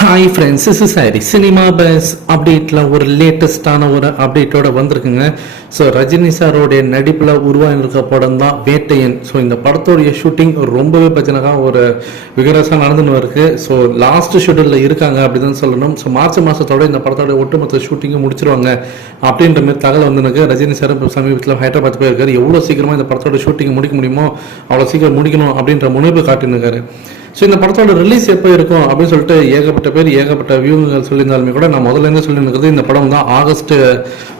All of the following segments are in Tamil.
Hi friends is sorry cinema buzz அப்டேட்டில் ஒரு லேட்டஸ்டான ஒரு அப்டேட்டோட வந்திருக்குங்க. ஸோ ரஜினி சாரோடைய நடிப்பில் உருவாகிருக்க படம் தான் வேட்டையன். ஸோ இந்த படத்தோடைய ஷூட்டிங் ரொம்பவே பார்த்தீங்கன்னா ஒரு விகரசாக நடந்துன்னு இருக்கு. ஸோ லாஸ்ட் ஷெடியூலில் இருக்காங்க அப்படி தான் சொல்லணும். ஸோ மார்ச் மாதத்தோட இந்த படத்தோட ஒட்டுமொத்த ஷூட்டிங்கும் முடிச்சிருவாங்க அப்படின்ற மாதிரி தகவல் வந்துருக்கு. ரஜினி சார் இப்போ சமீபத்தில் ஹைதராபாத் போயிருக்காரு. எவ்வளோ சீக்கிரமாக இந்த படத்தோட ஷூட்டிங் முடிக்க முடியுமோ அவ்வளோ சீக்கிரம் முடிக்கணும் அப்படின்ற முனைப்பு காட்டினுக்காரு ஸோ இந்த படத்தோட ரிலீஸ் எப்போ இருக்கும் அப்படின்னு சொல்லிட்டு ஏகப்பட்ட பேர் ஏகப்பட்ட வியூகங்கள் சொல்லியிருந்தாலுமே கூட நான் முதல்ல சொல்லியிருக்கிறது இந்த படம் தான். ஆகஸ்ட்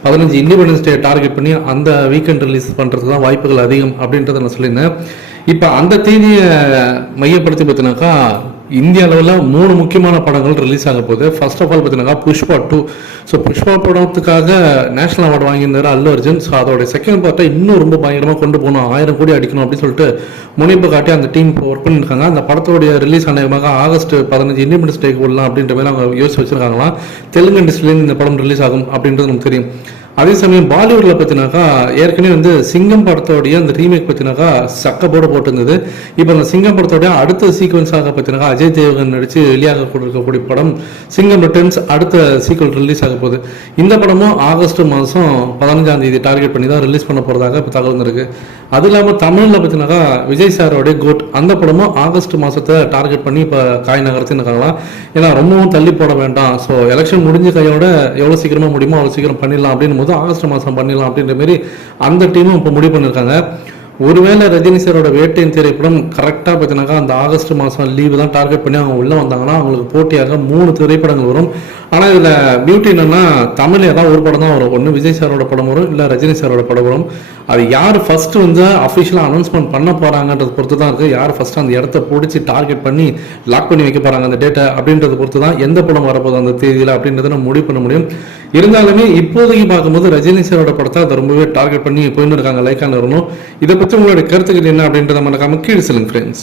பதினஞ்சு இண்டிபெண்டன்ஸ் டே டார்கெட் பண்ணி அந்த வீக்கெண்ட் ரிலீஸ் பண்ணுறதுக்கு தான் வாய்ப்புகள் அதிகம் அப்படின்றத நான் சொல்லியிருந்தேன். இப்போ அந்த தேதியை மையப்படுத்தி பார்த்தினாக்கா இந்திய அளவில் மூணு முக்கியமான படங்கள் ரிலீஸ் ஆக போகுது. ஃபர்ஸ்ட் ஆஃப் ஆல் பார்த்தீங்கன்னா புஷ்பா டூ ஸோ புஷ்பா படத்துக்காக நேஷனல் அவார்டு வாங்கியிருந்தார் அல்லு அர்ஜுன். ஸோ அதோட செகண்ட் பார்ட்டை இன்னும் ரொம்ப பயங்கரமாக கொண்டு போகணும். ஆயிரம் கோடி அடிக்கணும் அப்படின்னு சொல்லிட்டு முனைப்பு காட்டி அந்த டீம் ஒர்க் பண்ணியிருக்காங்க. அந்த படத்தோடைய ரிலீஸ் அநேகமாக ஆகஸ்ட் பதினஞ்சு இண்டிபெண்டன்ஸ் டேக்கு விடலாம் அப்படின்ற மாதிரி அவங்க யோசிச்சு வச்சிருக்காங்களாம். தெலுங்கு இண்டஸ்ட்ரியிலேருந்து இந்த படம் ரிலீஸ் ஆகும் அப்படின்றது நமக்கு தெரியும். அதே சமயம் பாலிவுட்ல பார்த்தினாக்கா ஏற்கனவே வந்து சிங்கம் படத்தோடைய அந்த ரீமேக் பார்த்தினாக்கா சக்க போட போட்டிருந்தது. இப்போ அந்த சிங்கம் படத்தோடைய அடுத்த சீக்வன்ஸாக பார்த்தினாக்கா அஜய் தேவகன் நடித்து வெளியாக இருக்கக்கூடிய படம் சிங்கம் ரிட்டர்ன்ஸ் அடுத்த சீக்வல் ரிலீஸ் ஆக போகுது. இந்த படமும் ஆகஸ்ட் மாதம் பதினஞ்சாம் தேதி டார்கெட் பண்ணி தான் ரிலீஸ் பண்ண போகிறதாக இப்போ தகவல் இருக்கு அது இல்லாமல் தமிழில் பார்த்தினாக்கா விஜய் சாரோடைய கோட் அந்த படமும் ஆகஸ்ட் மாதத்தை டார்கெட் பண்ணி இப்போ காய் நகர்த்தின்னு இருக்காங்களா ஏன்னா ரொம்பவும் தள்ளி போட வேண்டாம். ஸோ எலெக்ஷன் முடிஞ்ச கையோட எவ்வளோ சீக்கிரமாக முடியுமோ அவ்வளோ சீக்கிரம் பண்ணிடலாம் அப்படின்னு போது ஆகஸ்ட் மாதம் பண்ணிடலாம் அப்படின்ற மாதிரி அந்த டீமும் இப்போ முடிவு பண்ணியிருக்காங்க. ஒருவேளை ரஜினி சாரோட வேட்டையின் திரைப்படம் கரெக்டாக பார்த்தீங்கன்னாக்கா அந்த ஆகஸ்ட் மாதம் லீவு தான் டார்கெட் பண்ணி அவங்க உள்ளே வந்தாங்கன்னா அவங்களுக்கு போட்டியாக மூணு திரைப்படங்கள் வரும். ஆனால் இதில் பியூட்டி என்னன்னா தமிழ் ஏதாவது ஒரு படம் தான் வரும். ஒன்று விஜய் சாரோட படம் வரும் இல்லை ரஜினி சாரோட படம் வரும். அது யார் ஃபர்ஸ்ட் வந்து அஃபிஷியலாக அனௌன்ஸ்மெண்ட் பண்ண போகிறாங்கன்றது பொறுத்து தான் இருக்குது யார் ஃபர்ஸ்ட் அந்த இடத்த பிடிச்சி டார்கெட் பண்ணி லாக் பண்ணி வைக்க போகிறாங்க அந்த டேட்டை அப்படின்றத பொறுத்து தான் எந்த படம் வரப்போகுது அந்த தேதியில் அப்படின்றத நம்ம முடிவு பண்ண முடியும். இருந்தாலுமே இப்போதைக்கு பார்க்கும்போது ரஜினி சாரோட படத்தை அதை ரொம்பவே டார்கெட் பண்ணி போயின்னு இருக்காங்க. லைக்கான வரணும் இதை பற்றி உங்களுடைய கருத்துக்கள் என்ன அப்படின்றத மறக்காம கீழே சொல்லுங்க ஃப்ரெண்ட்ஸ்